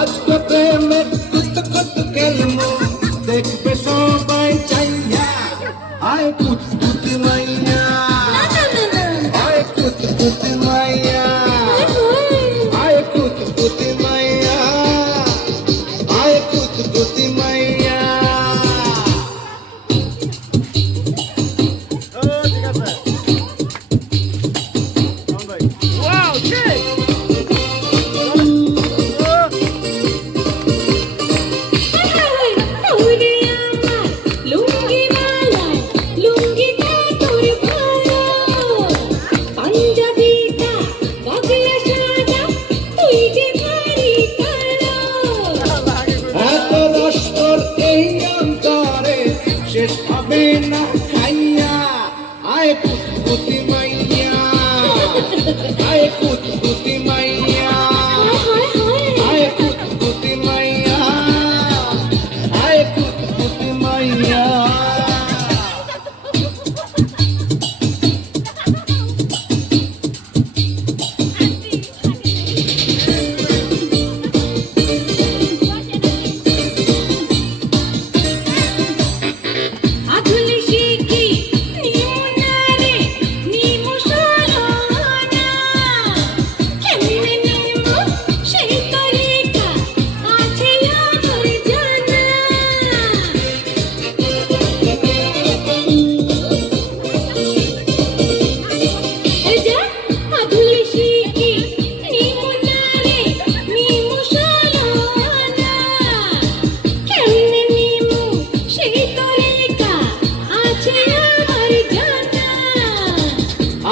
আজকে প্রেমের কুত কুত খেলবো দেখবে সবাই চাইয়া আয় কুত কুত মাইয়া আয় কুত কুত মাইয়া আয় কুত কুত মাইয়া আয় কুত কুত মাইয়া শেষ হবে না খাইয়া আয় কুতকুতি মাইয়া আয় কুতকুতি মাইয়া আয় কুতকুতি মাইয়া আয় কুতকুতি মাইয়া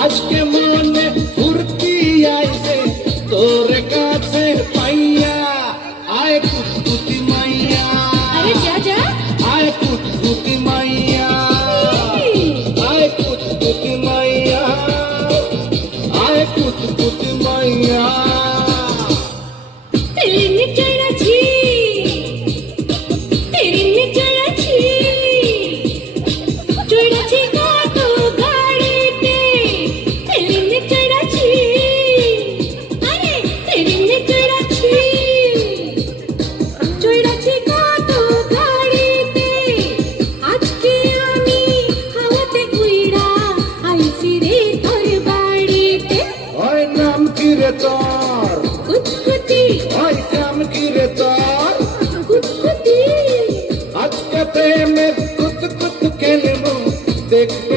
আজকে মনে ফুর্তি আইছে তোর কাছে পাইয়া আয় কুতকুতি মাইয়া আয় কুতকুতি মাইয়া আয় কুতকুতি মাইয়া আয় কুতকুতি মাইয়া তোর কুতকুতি ওই কাম কি রে তোর কুতকুতি আজকে প্রেমের কুত কুত খেলবো দেখবে